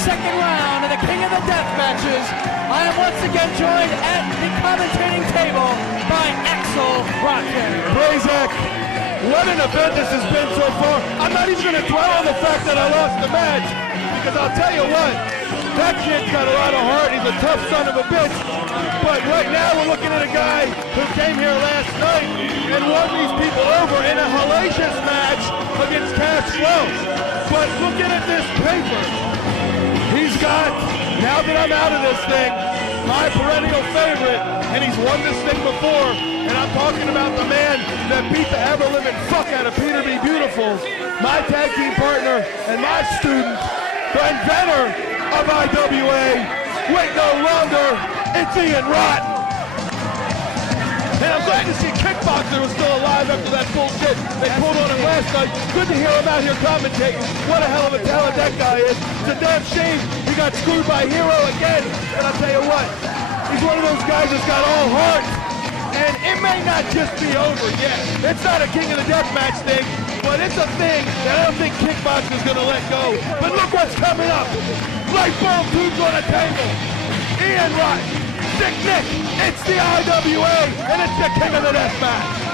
second round of the King of the Death Matches. I am once again joined at the commentating table by Axel Rotten. Brazak, what an event this has been so far. I'm not even going to dwell on the fact that I lost the match, because I'll tell you what, that kid's got a lot of heart. He's a tough son of a bitch. But right now we're looking at a guy who came here last night and won these people over in a hellacious match against Cash Flow. But looking at this paper, he's got, now that I'm out of this thing, my perennial favorite, and he's won this thing before, and I'm talking about the man that beat the ever-living fuck out of Peter B. Beautiful, my tag team partner and my student, the inventor of IWA. Wait no longer, it's Ian Rotten. And I'm glad to see Kickboxer was still alive after that bullshit they pulled on him last night. Good to hear him out here commentating. What a hell of a talent that guy is. It's a damn shame he got screwed by Hero again. And I'll tell you what, he's one of those guys that's got all heart. And it may not just be over yet. It's not a King of the Deathmatch thing, but it's a thing that I don't think Kickboxer's gonna let go. But look what's coming up. Light bulb tubes on a table. Ian Rotten, Sick Nick, it's the IWA, and it's the King of the Deathmatch.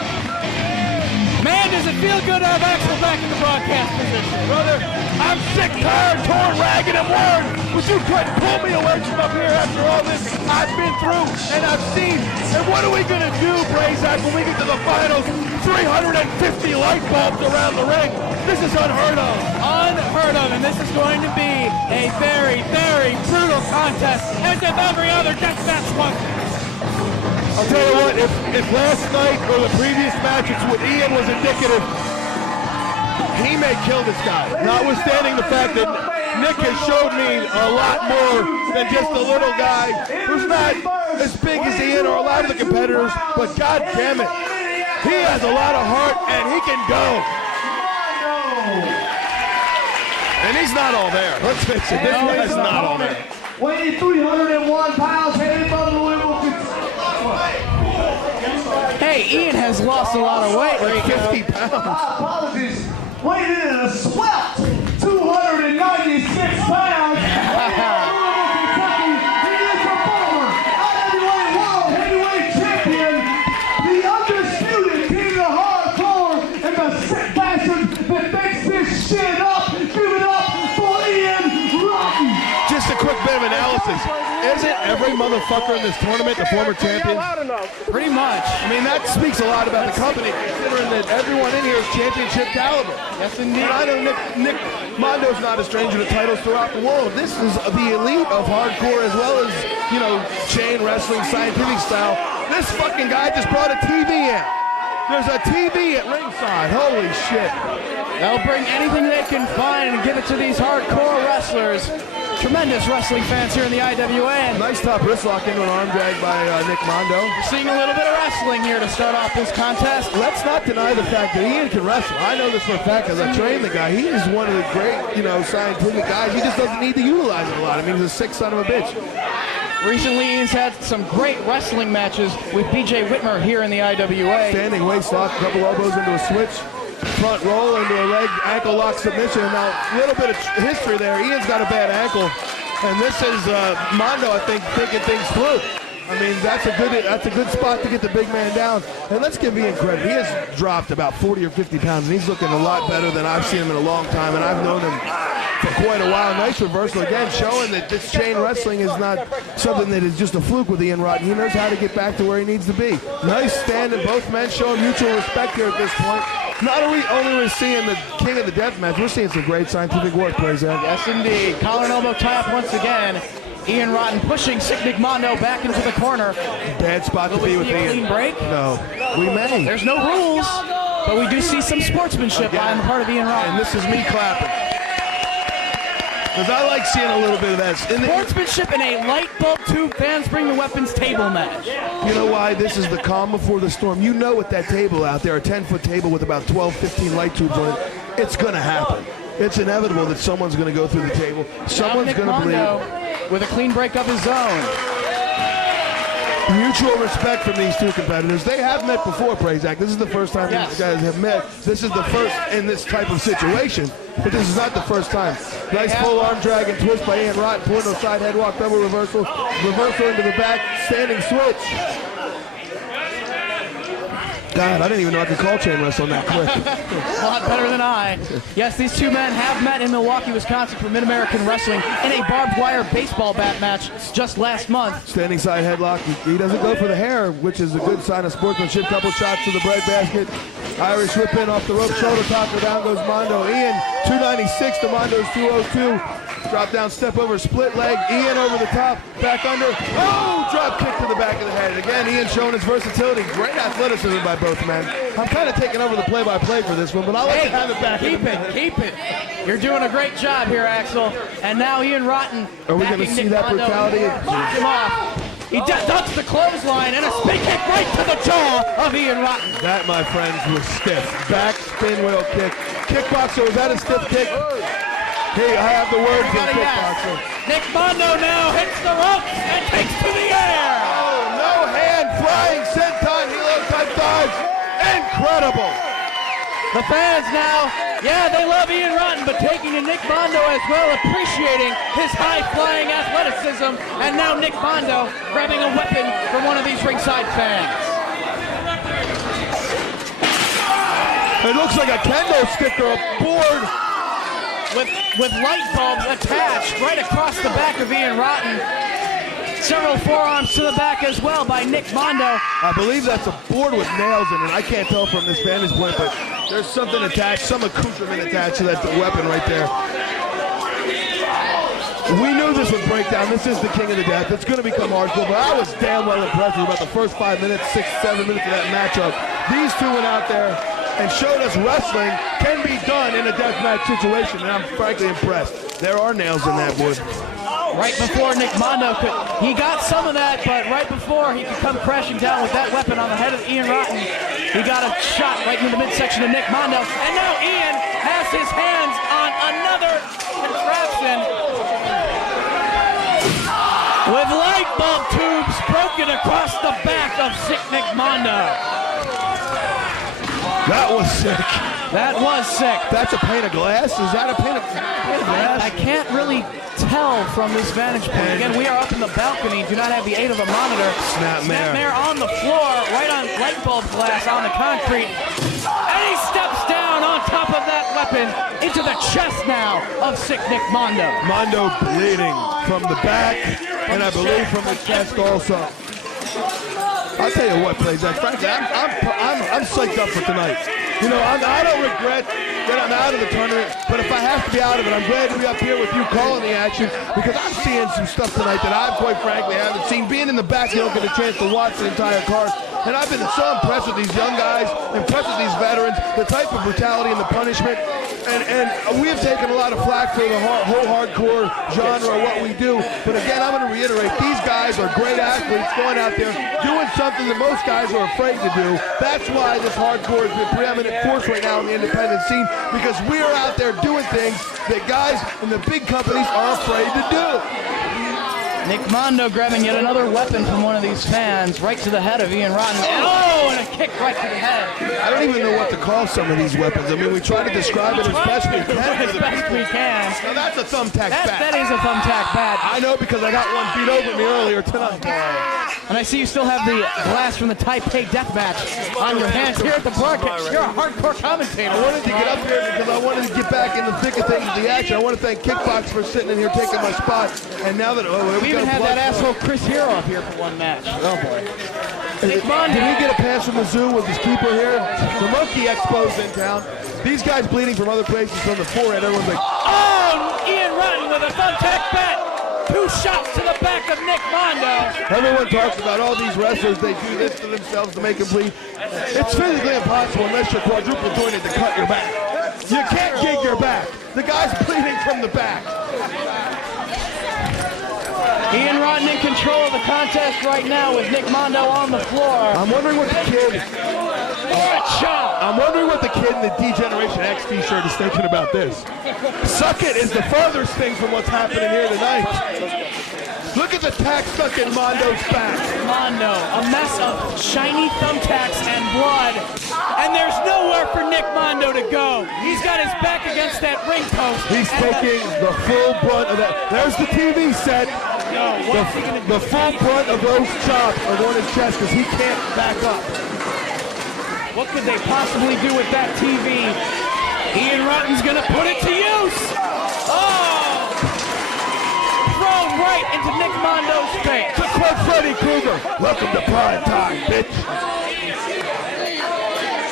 Man, does it feel good to have Axel back in the broadcast position. Brother, I'm sick, tired, torn, ragged, and worn, but you couldn't pull me away from up here after all this I've been through and I've seen. And what are we gonna do, Brazak, when we get to the finals? 350 light bulbs around the ring. This is unheard of. Unheard of, and this is going to be a very, very brutal contest, as if every other deathmatch was. I'll tell you what, if last night or the previous matches with Ian was indicative, he may kill this guy. Notwithstanding the fact that Nick has showed me a lot more than just a little guy who's not as big as Ian or a lot of the competitors, but god damn it, he has a lot of heart and he can go. And he's not all there. Let's face it, this guy's not all there. Weighing 301 pounds, headed above the level. Hey, Ian has lost a lot of weight. Like 50 pounds. Apologies. Weighing in at a swell 296 pounds. Kentucky, he is the former IWA World Heavyweight Champion, the undisputed king of hardcore, and the sick bastard that makes this shit up. Give it up for Ian Rotten. Just a quick bit of analysis. Isn't every motherfucker in this tournament the former champion? Pretty much. I mean, that speaks a lot about the company, considering that everyone in here is championship caliber. Yes, indeed. And I know Nick Mondo's not a stranger to titles throughout the world. This is the elite of hardcore as well as, you know, chain wrestling, scientific style. This fucking guy just brought a TV in. There's a TV at ringside. Holy shit. They'll bring anything they can find and give it to these hardcore wrestlers. Tremendous wrestling fans here in the IWA. Nice top wrist lock into an arm drag by Nick Mondo. We're seeing a little bit of wrestling here to start off this contest. Let's not deny the fact that Ian can wrestle. I know this for a fact because I trained the guy. He is one of the great, you know, scientific guys. He just doesn't need to utilize it a lot. I mean, he's a sick son of a bitch. Recently, Ian's had some great wrestling matches with BJ Whitmer here in the IWA. Standing waist lock, a couple elbows into a switch. Front roll into a leg ankle lock submission. Now, a little bit of history there. Ian's got a bad ankle, and this is Mondo, I think, thinking things through. I mean, that's a good spot to get the big man down. And let's give Ian credit. He has dropped about 40 or 50 pounds, and he's looking a lot better than I've seen him in a long time, and I've known him for quite a while. Nice reversal again, showing that this chain wrestling is not something that is just a fluke with Ian Rotten. He knows how to get back to where he needs to be. Nice stand, and both men showing mutual respect here at this point. Not only are we seeing the King of the Deathmatch, we're seeing some great scientific work, Brazak. Yes, indeed. Collar and elbow tie-up once again. Ian Rotten pushing Sick Nick Mondo back into the corner. Bad spot to be with Ian. Clean break? No, we may. There's no rules, but we do see some sportsmanship on the part of Ian Rotten. And this is me clapping. Because I like seeing a little bit of that. Sportsmanship in a light bulb tube fans bring the weapons table match. You know why? This is the calm before the storm. You know with that table out there, a 10-foot table with about 12, 15 light tubes on it, it's going to happen. It's inevitable that someone's going to go through the table. Someone's going to bleed. With a clean break of his own. Mutual respect from these two competitors. They have met before, Brazak. This is the first time these guys have met. This is the first in this type of situation. but this is not the first time. Nice full arm drag and twist by Ian Rotten, pulling those side headlock, double reversal, reversal into the back, standing switch. God, I didn't even know I could call chain wrestle that quick. A lot better than I. Yes, these two men have met in Milwaukee, Wisconsin for Mid-American Wrestling in a barbed wire baseball bat match just last month. Standing side headlock. He doesn't go for the hair, which is a good sign of sportsmanship. Couple shots to the breadbasket. Irish whip in off the rope, shoulder tackle, down goes Mondo. Ian, 296 to Mondo's 202. Drop down, step over, split leg. Ian over the top, back under. Oh, drop kick to the back of the head. Again, Ian showing his versatility. Great athleticism by both men. I'm kind of taking over the play-by-play for this one, but I'll let you have it back. Keep it. You're doing a great job here, Axel. And now Ian Rotten. Are we going to see that brutality? Knocks him off. He ducks the clothesline and a spin kick right to the jaw of Ian Rotten. That, my friends, was stiff. Back spin wheel kick. Kickboxer, was that a stiff kick? Hey, I have the word from kickboxer. Nick Mondo now hits the ropes and takes to the air. Oh, no hand, flying senton, helo type dive. Incredible. The fans now, yeah, they love Ian Rotten, but taking to Nick Mondo as well, appreciating his high-flying athleticism. And now Nick Mondo grabbing a weapon from one of these ringside fans. It looks like a kendo stick or a board. With light bulbs attached right across the back of Ian Rotten. Several forearms to the back as well by Nick Mondo. I believe that's a board with nails in it. I can't tell from this vantage point, but there's something attached, some accoutrement attached to that weapon right there. We knew this would break down. This is the king of the death. It's going to become hardcore, but I was damn well impressed with about the first 5 minutes, 6, 7 minutes of that matchup. These two went out there and showed us wrestling can be done in a deathmatch situation, and I'm frankly impressed. There are nails in that wood. Right before Nick Mondo he got some of that, but right before he could come crashing down with that weapon on the head of Ian Rotten, he got a shot right in the midsection of Nick Mondo, and now Ian has his hands on another contraption with light bulb tubes broken across the back of sick Nick Mondo. That was sick. That was sick. That's a pane of glass? Is that a pane of glass? I can't really tell from this vantage point. Again, we are up in the balcony, do not have the aid of a monitor. Snapmare on the floor, right on light bulb glass on the concrete. And he steps down on top of that weapon into the chest now of sick Nick Mondo. Mondo bleeding from the back, and I believe from the chest also. I'll tell you what, Playjack, frankly, I'm psyched up for tonight. You know, I don't regret that I'm out of the tournament, but if I have to be out of it, I'm glad to be up here with you calling the action, because I'm seeing some stuff tonight that I, quite frankly, haven't seen. Being in the back, you don't get a chance to watch the entire card, and I've been so impressed with these young guys, impressed with these veterans, the type of brutality and the punishment, and we have taken a lot of flack for the whole hardcore genre of what we do, but again, I'm going to reiterate, these guys are great athletes going out there, doing something that most guys are afraid to do. That's why this hardcore is the preeminent force right now in the independent scene, because we are out there doing things that guys in the big companies are afraid to do. Nick Mondo grabbing yet another weapon from one of these fans right to the head of Ian Rotten. Oh, and a kick right to the head. I don't even know what to call some of these weapons. I mean, we try to describe it as best we can. As best we can. Now that's a thumbtack bat. That is a thumbtack bat. I know, because I got one beat over me earlier tonight. And I see you still have the glass from the Taipei deathmatch on your hands here at the broadcast. You're a hardcore commentator. I wanted to get up here because I wanted to get back in the thick of things, the action. I want to thank Kickbox for sitting in here taking my spot. And now that we even had that asshole Chris Hero up here for one match. Oh boy. Nick Mondo. Did he get a pass from the zoo with his keeper here? The Monkey Expo's in town. These guys bleeding from other places from the forehead. Everyone's like, oh, Ian Rotten with a thumbtack bat. 2 shots to the back of Nick Mondo. Everyone talks about all these wrestlers, they do this to themselves to make them bleed. It's physically impossible unless you're quadruple jointed to cut your back. You can't gig your back. The guy's bleeding from the back. Ian Rotten in control of the contest right now with Nick Mondo on the floor. I'm wondering what the kid... Chop. I'm wondering what the kid in the D-Generation X t-shirt is thinking about this. Suck it is the furthest thing from what's happening here tonight. Look at the tack stuck in Mondo's back. Mondo, a mess of shiny thumbtacks and blood. And there's nowhere for Nick Mondo to go. He's got his back against that ring post. He's taking the full brunt of that. There's the TV set. The full brunt of those chops are on his chest because he can't back up. What could they possibly do with that TV? Ian Rotten's gonna put it to use. Oh! Thrown right into Nick Mondo's face. To quote Freddy Krueger, welcome to prime time, bitch.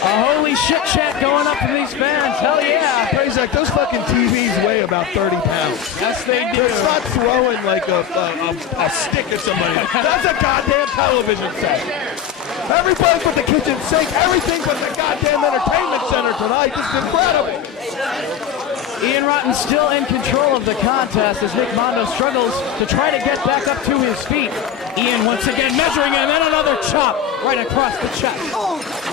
A holy shit chat going up from these fans. Hell yeah. Prazak, those fucking TVs weigh about 30 pounds. Yes, they do. It's not throwing like a stick at somebody. That's a goddamn television set. Everybody but the kitchen sink, everything but the goddamn entertainment center tonight. This is incredible. Ian Rotten still in control of the contest as Nick Mondo struggles to try to get back up to his feet. Ian once again measuring and then another chop right across the chest.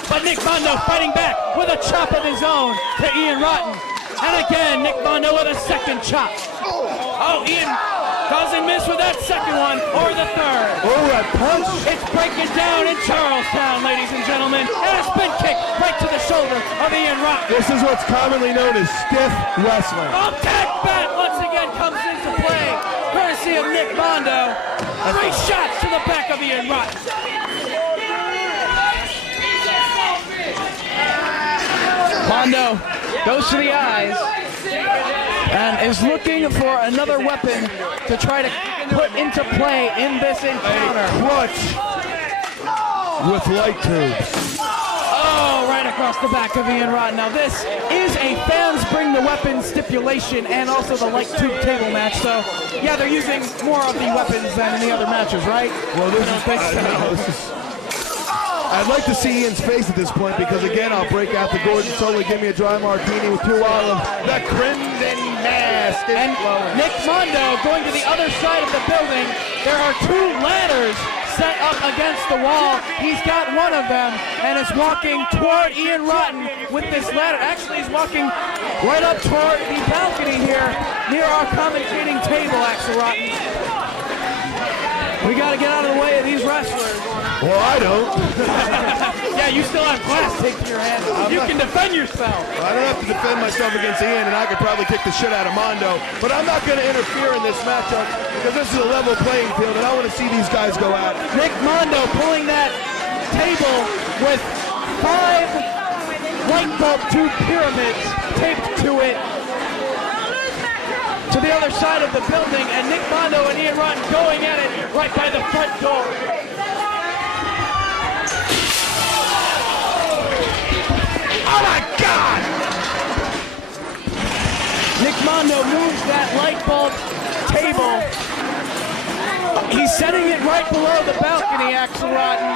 But Nick Mondo fighting back with a chop of his own to Ian Rotten. And again, Nick Mondo with a second chop. Oh, Ian doesn't miss with that second one or the third. Oh, that punch. It's breaking down in Charlestown, ladies and gentlemen. And a spin kick right to the shoulder of Ian Rotten. This is what's commonly known as stiff wrestling. Oh, tag bat once again comes into play, courtesy of Nick Mondo. 3 shots to the back of Ian Rotten. Mondo goes to the eyes and is looking for another weapon to try to put into play in this encounter. Clutch with light tubes. Oh, right across the back of Ian Rotten. Now this is a fans bring the weapons stipulation and also the light tube table match. So yeah, they're using more of the weapons than in the other matches, right? Well, I'd like to see Ian's face at this point because again, I'll break out the Gordon Solie, give me a dry martini with 2 olives. The crimson mask is And flowing. Nick Mondo going to the other side of the building. There are 2 ladders set up against the wall. He's got one of them and is walking toward Ian Rotten with this ladder. Actually, he's walking right up toward the balcony here near our commentating table, Axel Rotten. We got to get out of the way of these wrestlers. Well, I don't. Yeah, you still have glass taped to your hand. You can defend yourself. I don't have to defend myself against Ian, and I could probably kick the shit out of Mondo, but I'm not going to interfere in this matchup because this is a level playing field, and I want to see these guys go at it. Nick Mondo pulling that table with 5 light bulb tube pyramids taped to it to the other side of the building, and Nick Mondo and Ian Rotten going at it right by the front door. Oh my God! Nick Mondo moves that light bulb table. He's setting it right below the balcony, Axel Rotten.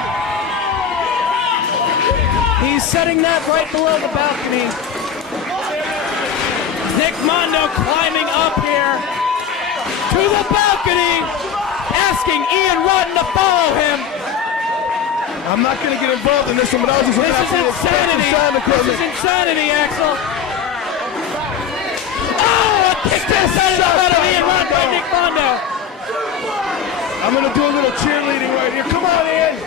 He's setting that right below the balcony. Nick Mondo climbing up here to the balcony, asking Ian Rotten to follow him. I'm not going to get involved in this one, but I was just This is insanity. This is insanity, Axel. Oh, a kick to the side of Ian Rotten by Nick Mondo. I'm going to do a little cheerleading right here. Come on, Ian.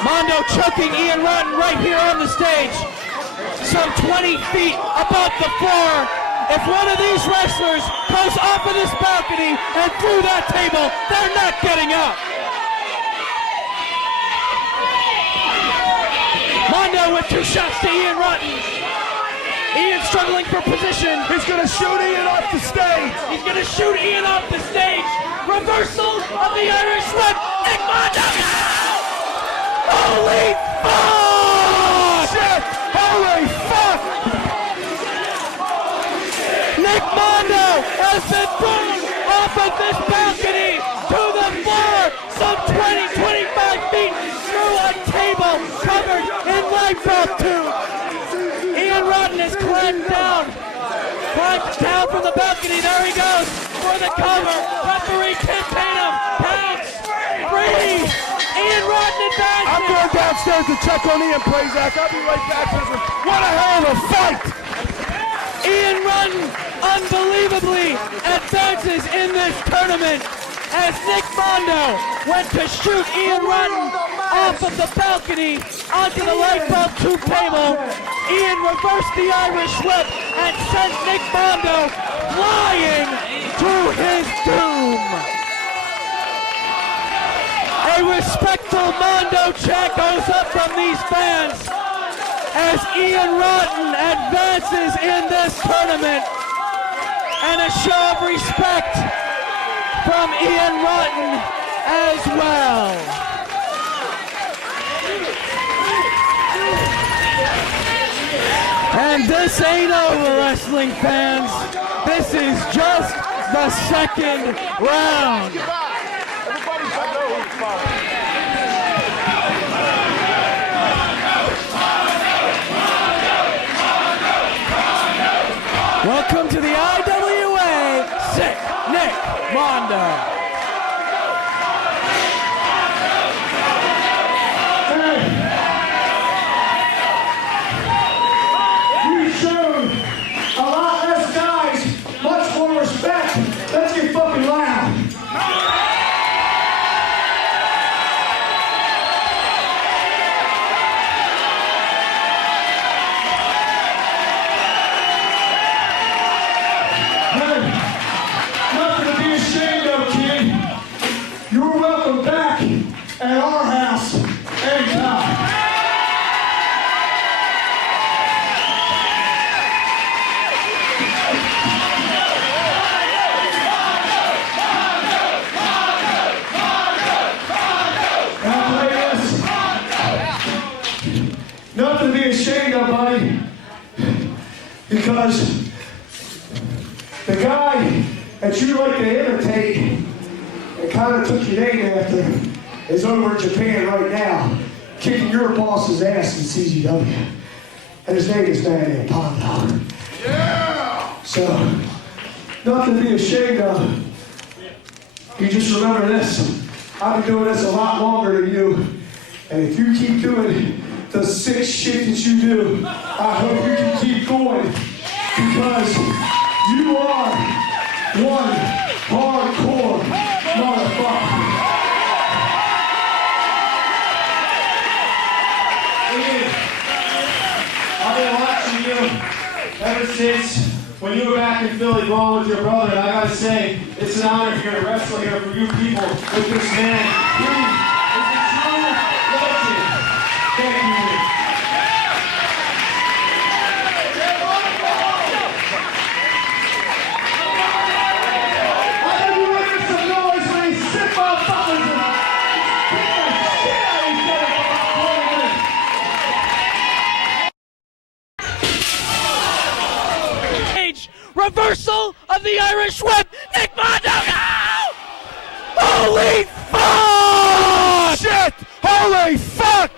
Mondo choking Ian Rotten right here on the stage. Some 20 feet above the floor. If one of these wrestlers goes off of this balcony and through that table, they're not getting up. Mondo with 2 shots to Ian Rotten. Ian struggling for position. He's going to shoot Ian off the stage. He's going to shoot Ian off the stage. Reversal of the Irish whip. Nick Mondo. Holy fuck! Shit! Holy fuck! Nick Mondo has been thrown off of this balcony to the floor, some 20, 25 feet through a table covered in light bulb tubes. Ian Rotten has climbed down from the balcony. There he goes for the cover. Referee can't pin him. Counts. 3. Ian Rotten advances. I'm going downstairs to check on Ian Prazak. I'll be right back. What a hell of a fight! Ian Rotten unbelievably advances in this tournament. as Nick Mondo went to shoot Ian Rotten off of the balcony onto the light bulb tube table. Ian reversed the Irish whip and sent Nick Mondo flying to his doom. A respectful Mondo chant goes up from these fans as Ian Rotten advances in this tournament, and a show of respect from Ian Rotten as well. And this ain't over, wrestling fans. This is just the second round. Welcome to the IWA Sick Nick Mondo. You showed a lot less guys, much more respect. Let's get fucking loud. Nothing to be ashamed of, kid. You're welcome back at our house anytime. Nothing to be ashamed of, buddy. Because the guy that you like to imitate and kind of took your name after is over in Japan right now, kicking your boss's ass in CZW. And his name is Mondo. Yeah! So, nothing to be ashamed of. You just remember this. I've been doing this a lot longer than you. And if you keep doing the sick shit that you do, I hope you can keep going. Because you are one hardcore motherfucker. Ian, I've been watching you ever since when you were back in Philly going with your brother, and I gotta say, it's an honor here to wrestle here for you people with this man. He is a true legend. Thank you. Reversal of the Irish whip. Nick Mondo, no! Holy fuck! Shit! Holy fuck!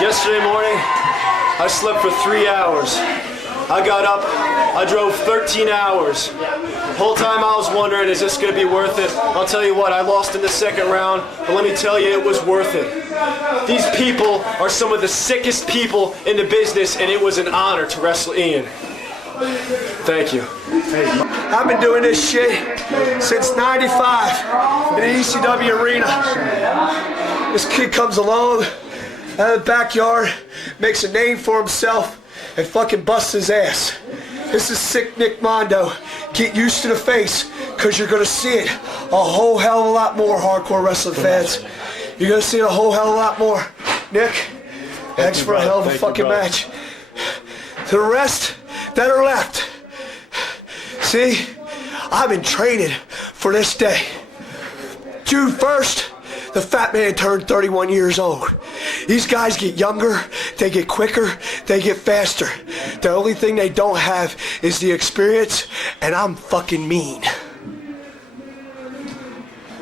Yesterday morning, I slept for 3 hours. I got up, I drove 13 hours. The whole time I was wondering, is this going to be worth it? I'll tell you what, I lost in the second round, but let me tell you, it was worth it. These people are some of the sickest people in the business, and it was an honor to wrestle Ian. Thank you. I've been doing this shit since '95 in the ECW arena. This kid comes along out of the backyard, makes a name for himself, and fucking busts his ass. This is Sick Nick Mondo. Get used to the face. because you're going to see it a whole hell of a lot more, hardcore wrestling fans. You're going to see it a whole hell of a lot more. Nick, thanks for a hell of a fucking match. To the rest that are left, see, I've been training for this day. June 1st, the fat man turned 31 years old. These guys get younger, they get quicker, they get faster. The only thing they don't have is the experience, and I'm fucking mean.